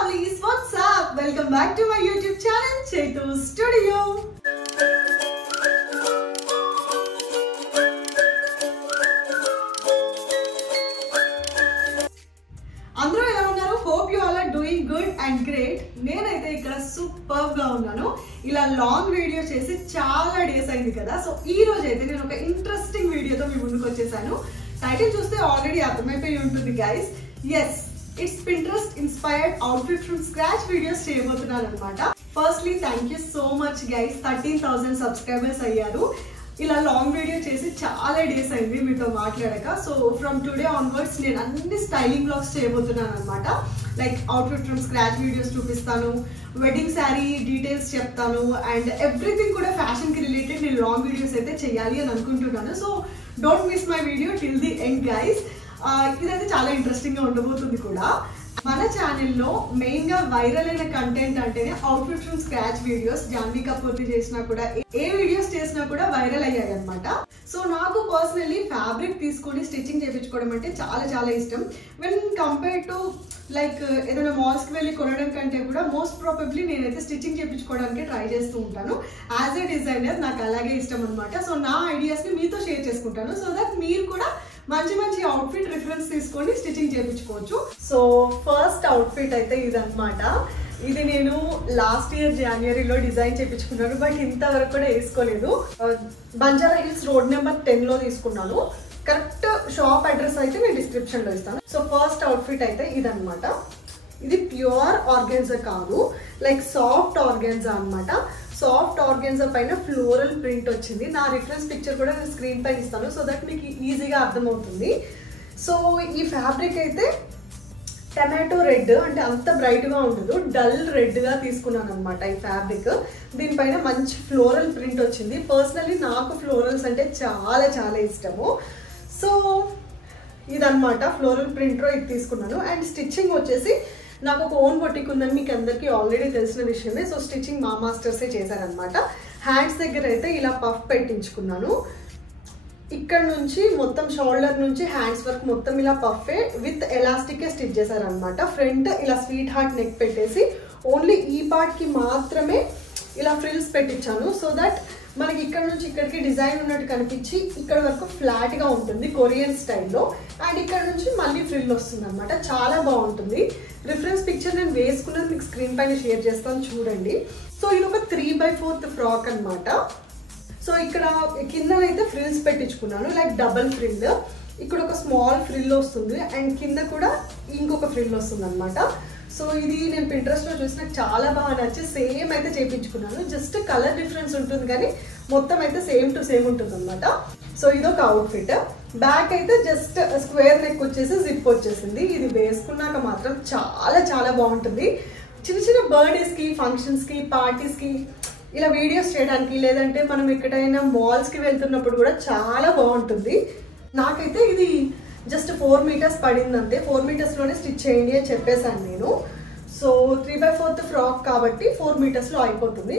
lovelies, what's up? Welcome back to my YouTube channel, Chetu Studio. అందరూ ఎలా ఉన్నారు? Hope you all are doing good and great. నేనైతే ఇక్కడ super గా ఉన్నాను. ఇలా లాంగ్ వీడియో చేసి చాలా డేస్ అయింది కదా. సో ఈ రోజు అయితే నేను ఒక ఇంట్రెస్టింగ్ వీడియోతో మీ ముందుకు వచ్చేసాను. టైటిల్ చూస్తే ఆల్రెడీ అర్థమైపోయి ఉంటుంది guys. Yes, it's Pinterest inspired outfit from scratch videos చేయబోతున్నాను అనమాట. Firstly thank you so much guys. 13,000 subscribers అయ్యారు. ఇలా లాంగ్ వీడియో చేసి చాలా డేస్ అయింది మీతో మాట్లాడక. సో ఫ్రమ్ టుడే ఆన్వర్డ్స్ నేను అన్ని స్టైలింగ్ బ్లాగ్స్ చేయబోతున్నాను అనమాట. Like outfit from scratch videos చూపిస్తాను, వెడ్డింగ్ శారీ డీటెయిల్స్ చెప్తాను, అండ్ ఎవ్రీథింగ్ కూడా ఫ్యాషన్కి రిలేటెడ్ నేను లాంగ్ వీడియోస్ అయితే చేయాలి అని అనుకుంటున్నాను. So don't miss my video till the end guys. ఇదైతే చాలా ఇంట్రెస్టింగ్గా ఉండబోతుంది కూడా. మన ఛానల్లో మెయిన్గా వైరల్ అయిన కంటెంట్ అంటేనే outfit from scratch videos. Janhvi కపూర్ది చేసినా కూడా, ఏ వీడియోస్ చేసినా కూడా వైరల్ అయ్యాయి అనమాట. సో నాకు పర్సనల్లీ ఫ్యాబ్రిక్ తీసుకొని స్టిచ్చింగ్ చేయించుకోవడం అంటే చాలా చాలా ఇష్టం. వెన్ కంపేర్ టు లైక్ ఏదైనా మాల్స్కి వెళ్ళి కొనడం కంటే కూడా మోస్ట్ ప్రాబబ్లీ నేనైతే స్టిచ్చింగ్ చేయించుకోవడానికి ట్రై చేస్తూ ఉంటాను. యాజ్ ఎ డిజైనర్ నాకు అలాగే ఇష్టం అనమాట. సో నా ఐడియాస్ని మీతో షేర్ చేసుకుంటాను, సో దట్ మీరు కూడా మంచి మంచి అవుట్ఫిట్ రిఫరెన్స్ తీసుకొని స్టిచ్చింగ్ చేయించుకోవచ్చు. సో ఫస్ట్ అవుట్ఫిట్ అయితే ఇదన్నమాట. ఇది నేను లాస్ట్ ఇయర్ జనవరిలో డిజైన్ చేయించుకున్నాను, బట్ ఇంతవరకు కూడా వేసుకోలేదు. బంజారా హిల్స్ రోడ్ నెంబర్ 10లో తీసుకున్నాను. కరెక్ట్ షాప్ అడ్రస్ అయితే నేను డిస్క్రిప్షన్లో ఇస్తాను. సో ఫస్ట్ అవుట్ఫిట్ అయితే ఇదన్నమాట. ఇది ప్యూర్ ఆర్గాన్జా కాదు, లైక్ సాఫ్ట్ ఆర్గాన్జా అనమాట. సాఫ్ట్ ఆర్గాన్జా పైన ఫ్లోరల్ ప్రింట్ వచ్చింది. నా రిఫరెన్స్ పిక్చర్ కూడా నేను స్క్రీన్ పైన ఇస్తాను, సో దట్ మీకు ఈజీగా అర్థమవుతుంది. సో ఈ ఫ్యాబ్రిక్ అయితే టమాటో రెడ్, అంటే అంత బ్రైట్గా ఉండదు, డల్ రెడ్గా తీసుకున్నాను అనమాట ఈ ఫ్యాబ్రిక్. దీనిపైన మంచి ఫ్లోరల్ ప్రింట్ వచ్చింది. పర్సనల్లీ నాకు ఫ్లోరల్స్ అంటే చాలా చాలా ఇష్టము. సో ఇదన్నమాట ఫ్లోరల్ ప్రింట్లో ఇది తీసుకున్నాను. అండ్ స్టిచ్చింగ్ వచ్చేసి నాకు ఒక ఓన్ బొటిక్ ఉందని మీకు అందరికీ ఆల్రెడీ తెలిసిన విషయమే. సో స్టిచ్చింగ్ మా మాస్టర్సే చేశారనమాట. హ్యాండ్స్ దగ్గర అయితే ఇలా పఫ్ పెట్టించుకున్నాను. ఇక్కడ నుంచి మొత్తం షోల్డర్ నుంచి హ్యాండ్స్ వరకు మొత్తం ఇలా పఫే విత్ ఎలాస్టికే స్టిచ్ చేశారనమాట. ఫ్రంట్ ఇలా స్వీట్ హార్ట్ నెక్ పెట్టేసి ఓన్లీ ఈ పార్ట్కి మాత్రమే ఇలా ఫ్రిల్స్ పెట్టించాను. సో దట్ మనకి ఇక్కడ నుంచి ఇక్కడికి డిజైన్ ఉన్నట్టు కనిపించి ఇక్కడ వరకు ఫ్లాట్గా ఉంటుంది కొరియన్ స్టైల్లో. అండ్ ఇక్కడ నుంచి మళ్ళీ ఫ్రిల్ వస్తుంది అనమాట. చాలా బాగుంటుంది. రిఫరెన్స్ పిక్చర్ నేను వేసుకున్నది మీకు స్క్రీన్ పైన షేర్ చేస్తాను, చూడండి. సో ఇది ఒక 3/4 ఫ్రాక్ అనమాట. సో ఇక్కడ కిందనైతే ఫ్రిల్స్ పెట్టించుకున్నాను, లైక్ డబల్ ఫ్రిల్. ఇక్కడ ఒక స్మాల్ ఫ్రిల్ వస్తుంది అండ్ కింద కూడా ఇంకొక ఫ్రిల్ వస్తుంది అనమాట. సో ఇది నేను పింట్రెస్ట్లో చూసి నాకు చాలా బాగా నచ్చి సేమ్ అయితే చేయించుకున్నాను. జస్ట్ కలర్ డిఫరెన్స్ ఉంటుంది కానీ మొత్తం అయితే సేమ్ టు సేమ్ ఉంటుంది అనమాట. సో ఇదొక అవుట్ఫిట్. బ్యాక్ అయితే జస్ట్ స్క్వేర్ నెక్ వచ్చేసి జిప్ వచ్చేసింది. ఇది వేసుకున్నాక మాత్రం చాలా చాలా బాగుంటుంది. చిన్న చిన్న బర్త్డేస్కి, ఫంక్షన్స్కి, పార్టీస్కి ఇలా వీడియోస్ చేయడానికి, లేదంటే మనం ఎక్కడైనా మాల్స్కి వెళ్తున్నప్పుడు కూడా చాలా బాగుంటుంది. నాకైతే ఇది జస్ట్ 4 మీటర్స్ పడింది అంతే. 4 మీటర్స్లోనే స్టిచ్ చేయండి అని చెప్పేశాను నేను. సో 3/4 ఫ్రాక్ కాబట్టి 4 మీటర్స్లో అయిపోతుంది.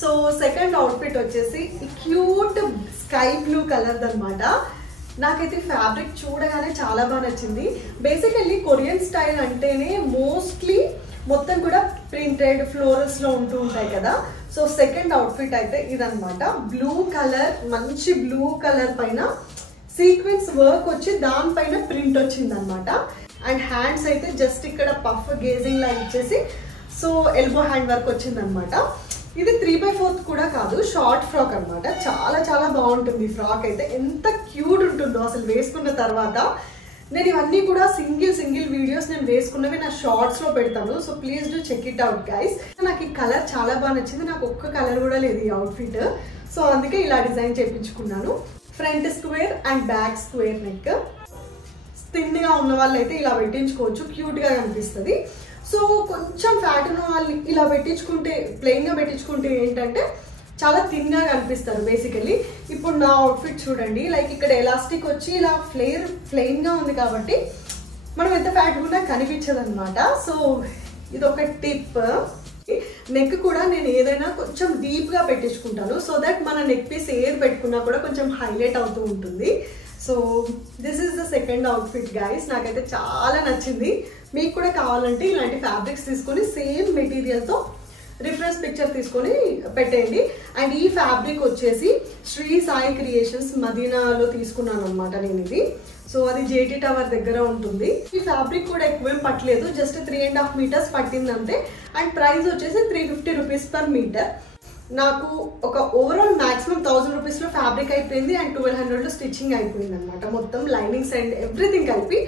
సో సెకండ్ అవుట్ఫిట్ వచ్చేసి క్యూట్ స్కై బ్లూ కలర్ అనమాట. నాకైతే ఫ్యాబ్రిక్ చూడగానే చాలా బాగా నచ్చింది. బేసికల్లీ కొరియన్ స్టైల్ అంటేనే మోస్ట్లీ మొత్తం కూడా ప్రింటెడ్ ఫ్లోరల్స్లో ఉంటూ ఉంటాయి కదా. సో సెకండ్ అవుట్ఫిట్ అయితే ఇదన్నమాట. బ్లూ కలర్, మంచి బ్లూ కలర్ పైన సీక్వెన్స్ వర్క్ వచ్చి దానిపైన ప్రింట్ వచ్చింది అనమాట. అండ్ హ్యాండ్స్ అయితే జస్ట్ ఇక్కడ పఫ్ గేజింగ్ లా ఇచ్చేసి సో ఎల్బో హ్యాండ్ వర్క్ వచ్చింది అనమాట. ఇది 3/4 కూడా కాదు, షార్ట్ ఫ్రాక్ అనమాట. చాలా చాలా బాగుంటుంది ఈ ఫ్రాక్ అయితే. ఎంత క్యూట్ ఉంటుందో అసలు వేసుకున్న తర్వాత. నేను ఇవన్నీ కూడా సింగిల్ వీడియోస్ నేను వేసుకున్నవి నా షార్ట్స్లో పెడతాను. So please do check it out guys. నాకు ఈ కలర్ చాలా బాగా నచ్చింది. నాకు ఒక్క కలర్ కూడా లేదు ఈ అవుట్ఫిట్. సో అందుకే ఇలా డిజైన్ చేయించుకున్నాను. Front square and back square neck. థిన్గా ఉన్న వాళ్ళు అయితే ఇలా పెట్టించుకోవచ్చు, క్యూట్గా కనిపిస్తుంది. సో కొంచెం ఫ్యాట్ ఉన్న వాళ్ళు ఇలా పెట్టించుకుంటే, ప్లెయిన్గా పెట్టించుకుంటే ఏంటంటే చాలా థిన్గా కనిపిస్తారు బేసికల్లీ. ఇప్పుడు నా అవుట్ఫిట్ చూడండి, లైక్ ఇక్కడ ఎలాస్టిక్ వచ్చి ఇలా ప్లెయిన్గా ఉంది కాబట్టి మనం ఎంత ఫ్యాట్ ఉన్నా కనిపించదు అనమాట. సో ఇదొక టిప్. నెక్ కూడా నేను ఏదైనా కొంచెం డీప్గా పెట్టించుకుంటాను, సో దట్ మన నెక్ పీస్ ఏది పెట్టుకున్నా కూడా కొంచెం హైలైట్ అవుతూ ఉంటుంది. So this is the second outfit guys. నాకైతే చాలా నచ్చింది. మీకు కూడా కావాలంటే ఇలాంటి ఫ్యాబ్రిక్స్ తీసుకొని సేమ్ మెటీరియల్తో రిఫరెన్స్ పిక్చర్ తీసుకొని పెట్టేయండి. అండ్ ఈ ఫ్యాబ్రిక్ వచ్చేసి శ్రీ సాయి క్రియేషన్స్ మదీనాలో తీసుకున్నాను అనమాట నేను ఇది. సో అది జేటీ టవర్ దగ్గర ఉంటుంది. ఈ ఫ్యాబ్రిక్ కూడా ఎక్కువేం పట్టలేదు, జస్ట్ 3.5 మీటర్స్ పట్టింది అంతే. అండ్ ప్రైస్ వచ్చేసి 350 రూపీస్ పర్ మీటర్. నాకు ఒక ఓవరాల్ మాక్సిమం 1000 రూపీస్లో ఫ్యాబ్రిక్ అయిపోయింది అండ్ 1200లో స్టిచ్చింగ్ అయిపోయింది అనమాట. మొత్తం లైనింగ్స్ అండ్ ఎవ్రీథింగ్ కలిపి.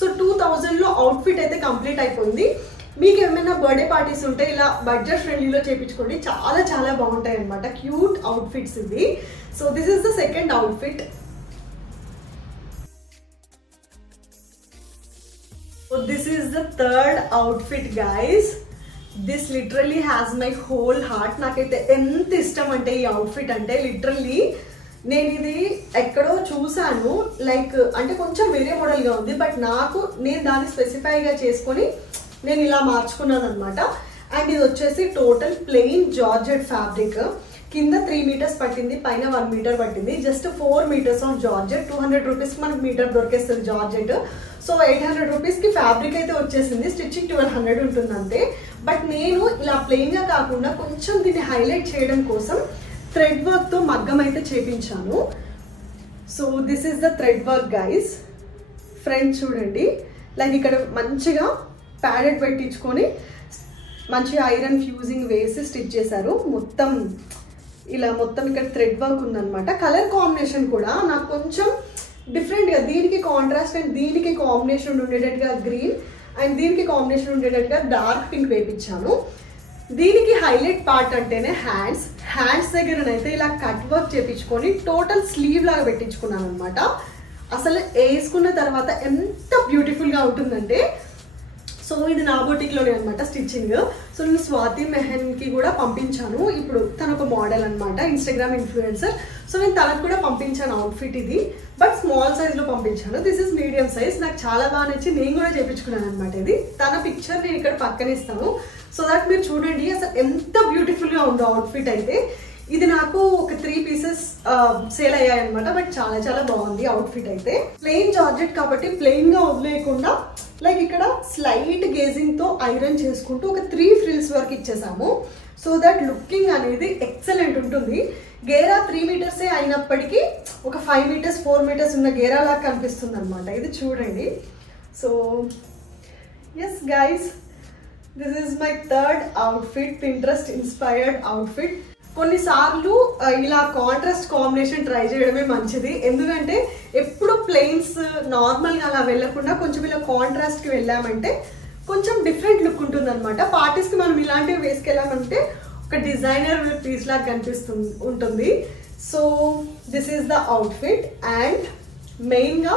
సో 2000లో అవుట్ఫిట్ అయితే కంప్లీట్ అయిపోయింది. మీకు ఏమైనా బర్త్డే పార్టీస్ ఉంటే ఇలా బడ్జెట్ ఫ్రెండ్లీలో చేయించుకోండి, చాలా చాలా బాగుంటాయి అనమాట. క్యూట్ అవుట్ఫిట్స్ ఇవి. So this is the second outfit. So this is the third outfit guys. This literally has my whole heart. నాకైతే ఎంత ఇష్టం అంటే ఈ అవుట్ఫిట్ అంటే లిటరల్లీ నేను ఇది ఎక్కడో చూసాను, లైక్ అంటే కొంచెం వేరే మోడల్గా ఉంది, బట్ నేను దాన్ని స్పెసిఫైగా చేసుకొని నేను ఇలా మార్చుకున్నాను అనమాట. అండ్ ఇది వచ్చేసి టోటల్ ప్లెయిన్ జార్జెట్ ఫ్యాబ్రిక్. కింద 3 మీటర్స్ పట్టింది, పైన 1 మీటర్ పట్టింది. Just 4 metres of georgette. 200 రూపీస్కి మనకు మీటర్ దొరికేస్తుంది జార్జెట్. సో 800 రూపీస్కి ఫ్యాబ్రిక్ అయితే వచ్చేసింది. స్టిచ్చింగ్ 1200 ఉంటుంది అంతే. బట్ నేను ఇలా ప్లెయిన్గా కాకుండా కొంచెం దీన్ని హైలైట్ చేయడం కోసం థ్రెడ్ వర్క్తో మగ్గం అయితే చేపించాను. So this is the thread work guys. Front చూడండి, లైక్ ఇక్కడ మంచిగా ప్యాడెడ్ పెట్టించుకొని మంచిగా ఐరన్ ఫ్యూజింగ్ వేసి స్టిచ్ చేశారు. మొత్తం ఇలా మొత్తం ఇక్కడ థ్రెడ్ వర్క్ ఉందన్నమాట. కలర్ కాంబినేషన్ కూడా నాకు కొంచెం డిఫరెంట్గా, దీనికి కాంట్రాస్ట్ అండ్ దీనికి కాంబినేషన్ ఉండేటట్టుగా గ్రీన్ అండ్ దీనికి కాంబినేషన్ ఉండేటట్టుగా డార్క్ పింక్ వేయించాను. దీనికి హైలైట్ పార్ట్ అంటేనే హ్యాండ్స్ దగ్గరనైతే ఇలా కట్ వర్క్ చేయించుకొని టోటల్ స్లీవ్ లాగా పెట్టించుకున్నాను అనమాట. అసలు వేసుకున్న తర్వాత ఎంత బ్యూటిఫుల్గా ఉంటుందంటే, సో ఇది నా బొటిక్లోనే అనమాట స్టిచ్చింగ్. సో నేను స్వాతి మెహన్కి కూడా పంపించాను. ఇప్పుడు తను ఒక మోడల్ అనమాట, ఇన్స్టాగ్రామ్ ఇన్ఫ్లుయెన్సర్. సో నేను తనకు కూడా పంపించాను అవుట్ఫిట్ ఇది, బట్ స్మాల్ సైజ్లో పంపించాను. This is medium size. నాకు చాలా బాగా నచ్చి నేను కూడా చేయించుకున్నాను అనమాట ఇది. తన పిక్చర్ నేను ఇక్కడ పక్కన ఇస్తాను, సో దట్ మీరు చూడండి అసలు ఎంత బ్యూటిఫుల్గా ఉందో అవుట్ఫిట్ అయితే. ఇది నాకు ఒక 3 పీసెస్ సేల్ అయ్యాయి అనమాట, బట్ చాలా చాలా బాగుంది అవుట్ఫిట్ అయితే. ప్లెయిన్ జార్జెట్ కాబట్టి ప్లెయిన్గా వదిలేయకుండా లైక్ ఇక్కడ స్లైట్ గేజింగ్తో ఐరన్ చేసుకుంటూ ఒక 3 ఫ్రిల్స్ వరకు ఇచ్చేసాము. సో దట్ లుకింగ్ అనేది ఎక్సలెంట్ ఉంటుంది. గేరా 3 మీటర్సే అయినప్పటికీ ఒక 5 మీటర్స్ 4 మీటర్స్ ఉన్న గేరా లాగా కనిపిస్తుంది అనమాట. ఇది చూడండి. So yes guys, this is my third outfit, Pinterest inspired outfit. కొన్నిసార్లు ఇలా కాంట్రాస్ట్ కాంబినేషన్ ట్రై చేయడమే మంచిది, ఎందుకంటే ఎప్పుడు ప్లెయిన్స్ నార్మల్గా అలా వెళ్ళకుండా కొంచెం ఇలా కాంట్రాస్ట్కి వెళ్ళామంటే కొంచెం డిఫరెంట్ లుక్ ఉంటుంది అనమాట. పార్టీస్కి మనం ఇలాంటివి వేసుకెళ్ళామంటే ఒక డిజైనర్ పీస్ లాగా ఉంటుంది. So this is the outfit. And మెయిన్గా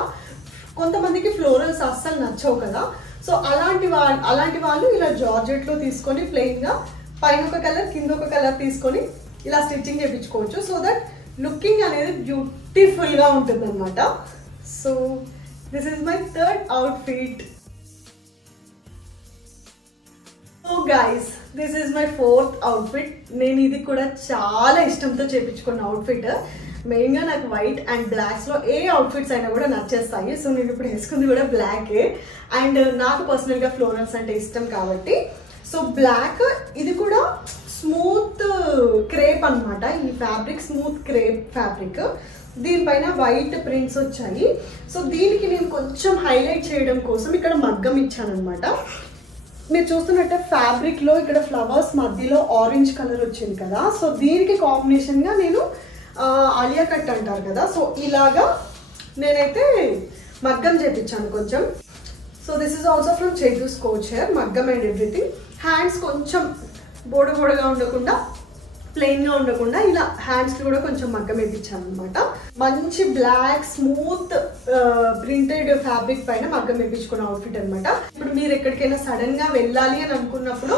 కొంతమందికి ఫ్లోరల్స్ అస్సలు నచ్చవు కదా, సో అలాంటి వాళ్ళు ఇలా జార్జెట్లో తీసుకొని ప్లెయిన్గా పైన ఒక కలర్ కింద ఒక కలర్ తీసుకొని ఇలా స్టిచ్చింగ్ చేయించుకోవచ్చు. సో దట్ లుకింగ్ అనేది బ్యూటిఫుల్గా ఉంటుంది అనమాట. So this is my third outfit. So guys, this is my fourth outfit. నేను ఇది కూడా చాలా ఇష్టంతో చేయించుకున్న అవుట్ఫిట్. మెయిన్గా నాకు వైట్ అండ్ బ్లాక్స్లో ఏ అవుట్ఫిట్స్ అయినా కూడా నచ్చేస్తాయి. సో నేను ఇప్పుడు వేసుకుంది కూడా బ్లాకే. అండ్ నాకు పర్సనల్గా ఫ్లోరల్స్ అంటే ఇష్టం కాబట్టి సో బ్లాక్. ఇది కూడా స్మూత్ క్రేప్ అనమాట. ఈ ఫ్యాబ్రిక్ స్మూత్ క్రేప్ ఫ్యాబ్రిక్. దీనిపైన వైట్ ప్రింట్స్ వచ్చాయి. సో దీనికి నేను కొంచెం హైలైట్ చేయడం కోసం ఇక్కడ మగ్గం ఇచ్చాను అనమాట. మీరు చూస్తున్నట్టే ఫ్యాబ్రిక్లో ఇక్కడ ఫ్లవర్స్ మధ్యలో ఆరెంజ్ కలర్ వచ్చింది కదా, సో దీనికి కాంబినేషన్గా నేను ఆలియా కట్ అంటారు కదా, సో ఇలాగా నేనైతే మగ్గం చేపించాను కొంచెం. So this is also from Chejus couture, మగ్గం అండ్ ఎవ్రీథింగ్. హ్యాండ్స్ కొంచెం బోడగా ఉండకుండా ప్లెయిన్గా ఉండకుండా ఇలా హ్యాండ్స్కి కూడా కొంచెం మగ్గం వేయించాను అనమాట. మంచి బ్లాక్ స్మూత్ ప్రింటెడ్ ఫ్యాబ్రిక్ పైన మగ్గం వేయించుకున్న అవుట్ఫిట్ అనమాట. ఇప్పుడు మీరు ఎక్కడికైనా సడన్గా వెళ్ళాలి అని అనుకున్నప్పుడు,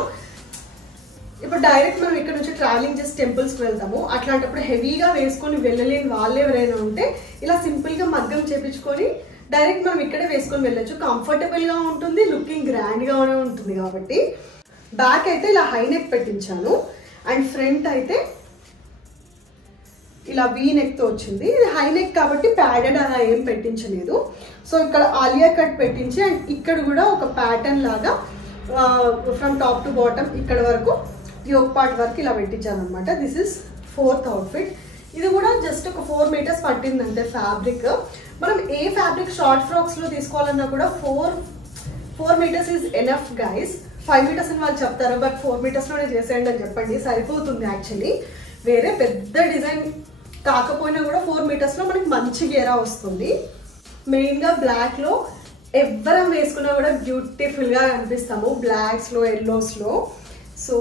ఇప్పుడు డైరెక్ట్ మనం ఇక్కడ నుంచి ట్రావెలింగ్ చేసి టెంపుల్స్కి వెళ్తాము, అట్లాంటప్పుడు హెవీగా వేసుకొని వెళ్ళలేని వాళ్ళు ఎవరైనా ఉంటే ఇలా సింపుల్గా మగ్గం చేయించుకొని డైరెక్ట్ మనం ఇక్కడే వేసుకొని వెళ్ళొచ్చు. కంఫర్టబుల్గా ఉంటుంది, లుకింగ్ గ్రాండ్గానే ఉంటుంది కాబట్టి. బ్యాక్ అయితే ఇలా హై నెక్ పెట్టించాను అండ్ ఫ్రంట్ అయితే ఇలా వీ నెక్తో వచ్చింది. ఇది హై నెక్ కాబట్టి ప్యాడెడ్ అలా ఏం పెట్టించలేదు. సో ఇక్కడ ఆలియా కట్ పెట్టించి అండ్ ఇక్కడ కూడా ఒక ప్యాటర్న్ లాగా ఫ్రమ్ టాప్ టు బాటమ్ ఇక్కడ వరకు యోక్ పార్ట్ వరకు ఇలా పెట్టించాను అనమాట. This is 4th outfit. ఇది కూడా జస్ట్ ఒక 4 మీటర్స్ పట్టింది అంతే ఫ్యాబ్రిక్. మనం ఏ ఫ్యాబ్రిక్ షార్ట్ ఫ్రాక్స్లో తీసుకోవాలన్నా కూడా 4 metres is enough guys. 5 metres అని వాళ్ళు చెప్తారు, బట్ 4 మీటర్స్లోనే చేసేయండి అని చెప్పండి, సరిపోతుంది. యాక్చువల్లీ వేరే పెద్ద డిజైన్ కాకపోయినా కూడా 4 మీటర్స్లో మనకి మంచి గేరా వస్తుంది. మెయిన్గా బ్లాక్లో ఎవరం వేసుకున్నా కూడా బ్యూటిఫుల్గా కనిపిస్తాము, బ్లాక్స్లో ఎల్లోస్లో. So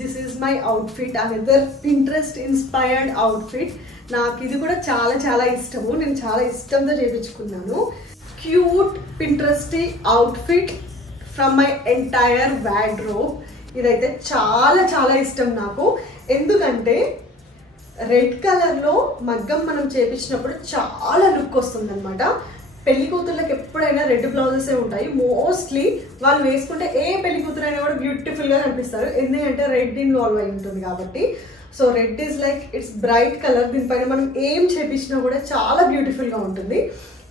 this is my outfit, another Pinterest inspired outfit. నాకు ఇది కూడా చాలా చాలా ఇష్టము, నేను చాలా ఇష్టంతో చేయించుకున్నాను. Cute Pinteresty outfit from my entire wardrobe. ఇదైతే చాలా చాలా ఇష్టం నాకు, ఎందుకంటే రెడ్ కలర్లో మగ్గం మనం చేపించినప్పుడు చాలా లుక్ వస్తుంది అనమాట. పెళ్లి కూతుర్లకు ఎప్పుడైనా రెడ్ బ్లౌజెసే ఉంటాయి మోస్ట్లీ. వాళ్ళు వేసుకుంటే ఏ పెళ్లి కూతురు అయినా కూడా బ్యూటిఫుల్గా కనిపిస్తారు, ఎందుకంటే రెడ్ ఇన్వాల్వ్ అయి ఉంటుంది కాబట్టి. So red is like it's bright colour, దీనిపైన మనం ఏం చేపించినా కూడా చాలా బ్యూటిఫుల్గా ఉంటుంది.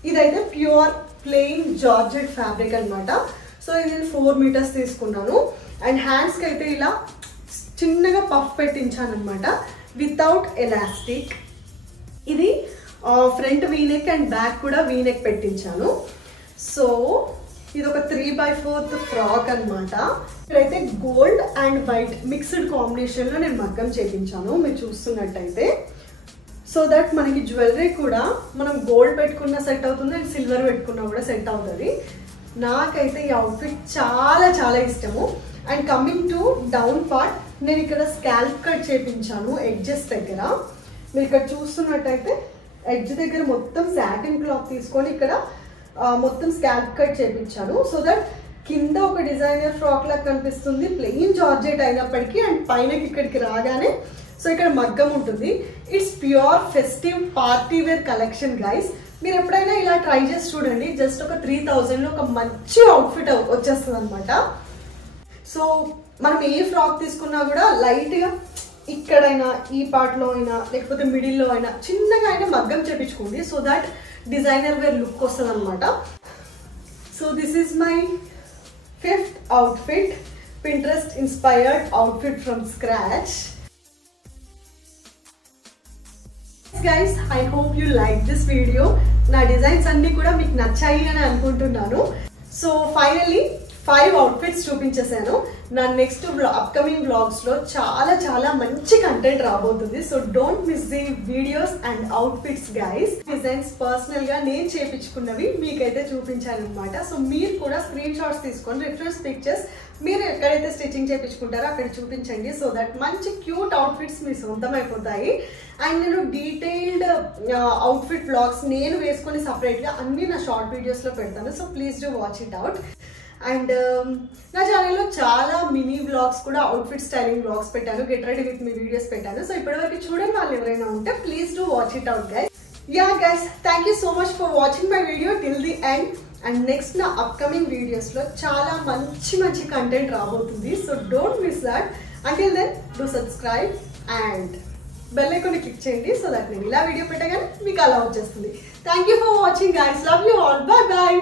ఇదైతే ప్యూర్ ప్లెయిన్ జార్జెట్ ఫ్యాబ్రిక్ అనమాట. సో ఇది నేను 4 మీటర్స్ తీసుకున్నాను అండ్ హ్యాండ్స్కి అయితే ఇలా చిన్నగా పఫ్ పెట్టించాను అనమాట వితౌట్ ఎలాస్టిక్. ఇది ఫ్రంట్ వీనెక్ అండ్ బ్యాక్ కూడా వీనెక్ పెట్టించాను. సో ఇది ఒక 3/4 ఫ్రాక్ అనమాట. ఇక్కడైతే గోల్డ్ అండ్ వైట్ మిక్స్డ్ కాంబినేషన్లో నేను మగ్గం చేయించాను మీరు చూస్తున్నట్టయితే. సో దట్ మనకి జ్యువెలరీ కూడా మనం గోల్డ్ పెట్టుకున్న సెట్ అవుతుంది అండ్ సిల్వర్ పెట్టుకున్నా కూడా సెట్ అవుతుంది. నాకైతే ఈ అవుట్ఫిట్ చాలా చాలా ఇష్టము. And coming to down part, నేను ఇక్కడ స్కాల్ప్ కట్ చేయించాను ఎడ్జెస్ దగ్గర. మీరు ఇక్కడ చూస్తున్నట్టయితే ఎడ్జ్ దగ్గర మొత్తం సాటిన్ క్లాత్ తీసుకొని ఇక్కడ మొత్తం స్కాల్ప్ కట్ చేయించాను. సో దట్ కింద ఒక డిజైనర్ ఫ్రాక్ లాగా కనిపిస్తుంది, ప్లెయిన్ జార్జెట్ అయినప్పటికీ. అండ్ పైనకి ఇక్కడికి రాగానే సో ఇక్కడ మగ్గం ఉంటుంది. It's pure festive party wear collection guys. మీరు ఎప్పుడైనా ఇలా ట్రై చేసి చూడండి, జస్ట్ ఒక 3000లో ఒక మంచి అవుట్ఫిట్ వచ్చేస్తుంది అనమాట. సో మనం ఏ ఫ్రాక్ తీసుకున్నా కూడా లైట్గా ఇక్కడైనా ఈ పార్ట్లో అయినా లేకపోతే మిడిల్లో అయినా చిన్నగా అయినా మగ్గం చేపించుకోండి, so that designer wear look వస్తుంది అనమాట. So this is my 5th outfit, Pinterest inspired outfit from scratch. Guys, I hope you like this video. నా డిజైన్స్ అన్ని కూడా మీకు నచ్చాయి అని అనుకుంటున్నాను. సో ఫైనల్లీ 5 అవుట్ఫిట్స్ చూపించేసాను. నా నెక్స్ట్ అప్కమింగ్ వ్లాగ్స్లో చాలా చాలా మంచి కంటెంట్ రాబోతుంది. So don't miss the videos and outfits guys. Designs పర్సనల్గా నేను చేయించుకున్నవి మీకైతే చూపించాను అనమాట. సో మీరు కూడా స్క్రీన్ షాట్స్ తీసుకొని రిఫరెన్స్ పిక్చర్స్ మీరు ఎక్కడైతే స్టిచ్చింగ్ చేయించుకుంటారో అక్కడ చూపించండి, సో దట్ మంచి క్యూట్ అవుట్ఫిట్స్ మీ సొంతం అయిపోతాయి. అండ్ నేను డీటెయిల్డ్ అవుట్ఫిట్ వ్లాగ్స్ నేను వేసుకొని సపరేట్గా అన్ని నా షార్ట్ వీడియోస్లో పెడతాను. So please do watch it out. And నా ఛానల్లో చాలా మినీ వ్లాగ్స్ కూడా అవుట్ఫిట్ స్టైలింగ్ వ్లాగ్స్ పెట్టాను, get ready with me videos పెట్టాను. సో ఇప్పటివరకు చూడండి వాళ్ళు ఎవరైనా ఉంటే please do watch it out guys. Yeah guys, thank you so much for watching my video till the end. And next నా upcoming వీడియోస్లో చాలా మంచి మంచి కంటెంట్ రాబోతుంది. So don't miss that. Until then do subscribe and bell icon click చేయండి, so that నేను ఇలా video పెట్టగానే మీకు అలా వచ్చేస్తుంది. Thank you for watching guys, love you all, bye bye.